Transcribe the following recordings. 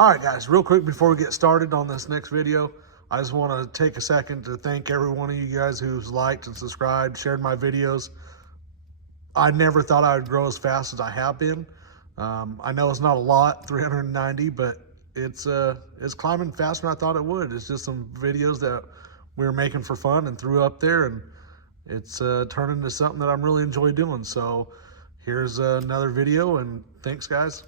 All right, guys, real quick before we get started on this next video, I just want to take a second to thank every one of you guys who's liked and subscribed, shared my videos. I never thought I would grow as fast as I have been. I know it's not a lot, 390, but it's climbing faster than I thought it would. It's just some videos that we were making for fun and threw up there, and it's turned into something that I'm really enjoy doing. So here's another video, and thanks, guys.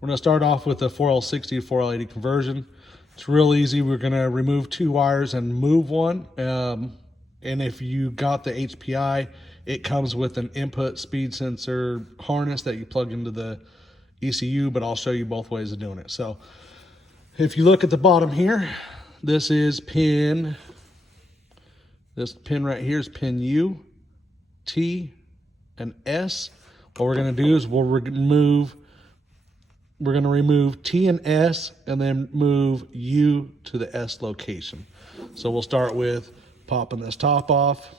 We're going to start off with the 4L60 to 4L80 conversion. It's real easy. We're going to remove 2 wires and move one. And if you got the HPI, it comes with an input speed sensor harness that you plug into the ECU, but I'll show you both ways of doing it. So if you look at the bottom here, this is pin right here is pin U, T, and S. What we're going to do is we're going to remove T and S and then move U to the S location. So we'll start with popping this top off.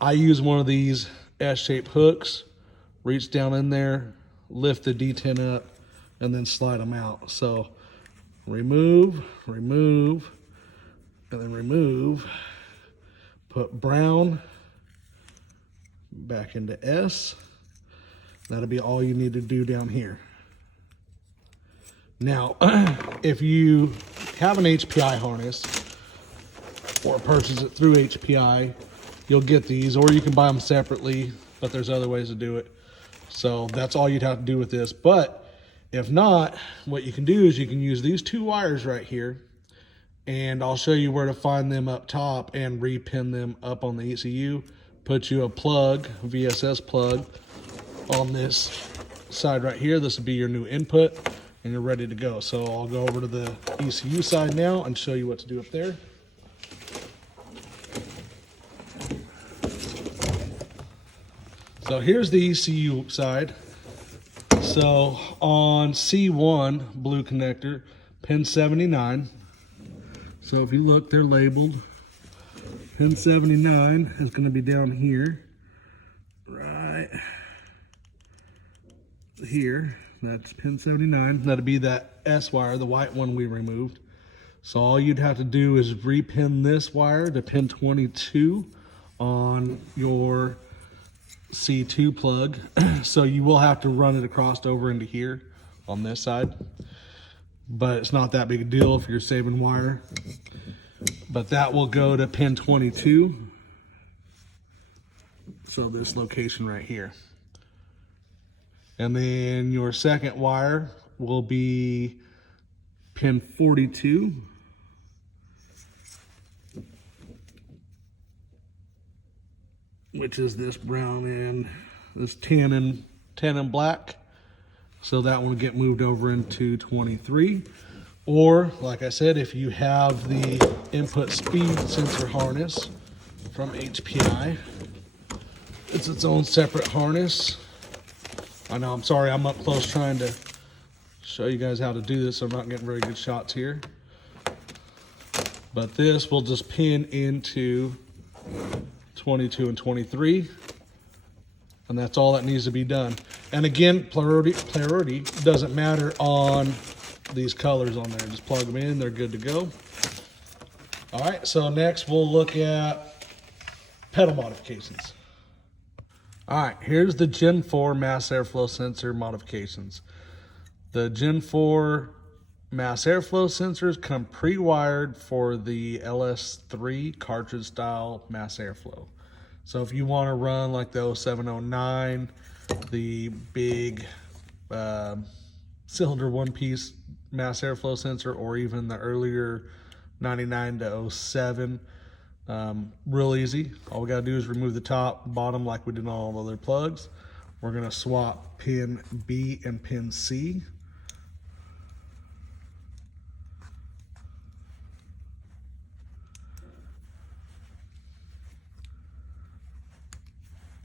I use one of these S-shaped hooks, reach down in there, lift the D10 up, and then slide them out. So remove, and then remove, put brown back into S. That'll be all you need to do down here. Now, if you have an HPI harness or purchase it through HPI, you'll get these, or you can buy them separately, but there's other ways to do it. So that's all you'd have to do with this. But if not, what you can do is you can use these 2 wires right here, and I'll show you where to find them up top and repin them up on the ECU. Put you a plug, VSS plug, on this side right here. This will be your new input, and you're ready to go. So I'll go over to the ECU side now and show you what to do up there. So here's the ECU side. So on C1 blue connector, pin 79. So if you look, they're labeled. Pin 79 is going to be down here, right here. That's pin 79. That'll be that S wire, the white one we removed. So all you'd have to do is repin this wire to pin 22 on your C2 plug. So you will have to run it across over into here on this side, but it's not that big a deal if you're saving wire. But that will go to pin 22. So this location right here. And then your second wire will be pin 42. Which is this brown and this tan and black. So that one will get moved over into 23. Or, like I said, if you have the input speed sensor harness from HPI, it's its own separate harness. I know, I'm sorry, I'm up close trying to show you guys how to do this, so I'm not getting very good shots here. But this will just pin into 22 and 23, and that's all that needs to be done. And again, polarity doesn't matter on these colors on there. Just plug them in, they're good to go. All right, so next we'll look at pedal modifications. All right, here's the Gen 4 mass airflow sensor modifications. The Gen 4 mass airflow sensors come pre-wired for the LS3 cartridge style mass airflow. So if you want to run like the 0709, the big cylinder one-piece mass airflow sensor, or even the earlier 99 to 07, real easy. All we got to do is remove the top, bottom like we did on all the other plugs. We're going to swap pin B and pin C.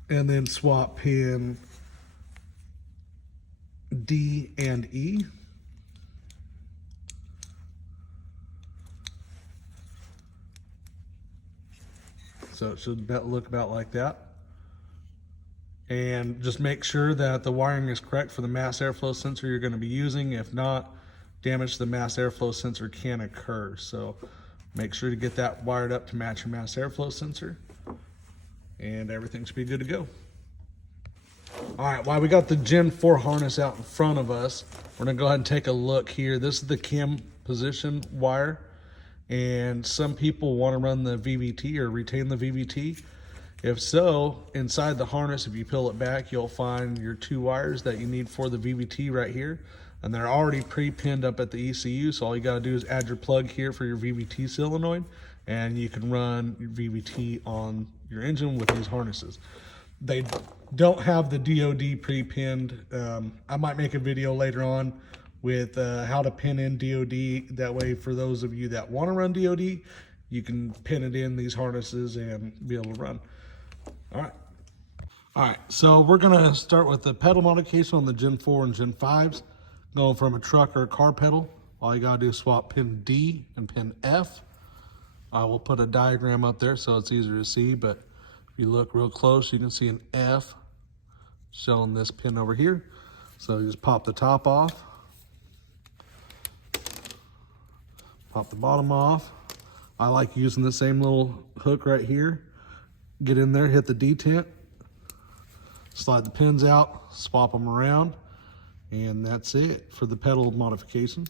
And then swap pin D and E. So it should look about like that. And just make sure that the wiring is correct for the mass airflow sensor you're going to be using. If not, damage to the mass airflow sensor can occur. So make sure to get that wired up to match your mass airflow sensor, and everything should be good to go. All right, while we got the Gen 4 harness out in front of us, we're gonna go ahead and take a look here. This is the cam position wire, and some people want to run the VVT or retain the VVT. If so, inside the harness, if you peel it back, you'll find your 2 wires that you need for the VVT right here. And they're already pre-pinned up at the ECU, so all you gotta do is add your plug here for your VVT solenoid, and you can run your VVT on your engine with these harnesses. They don't have the DOD pre-pinned. I might make a video later on with how to pin in DOD. That way, for those of you that want to run DOD, you can pin it in these harnesses and be able to run. All right, so we're gonna start with the pedal modification on the Gen 4 and Gen 5s. Going from a truck or a car pedal, all you gotta do is swap pin D and pin F. I will put a diagram up there so it's easier to see, but if you look real close, you can see an F showing this pin over here. So you just pop the top off, pop the bottom off. I like using the same little hook right here. Get in there, hit the detent, slide the pins out, swap them around, and that's it for the pedal modification.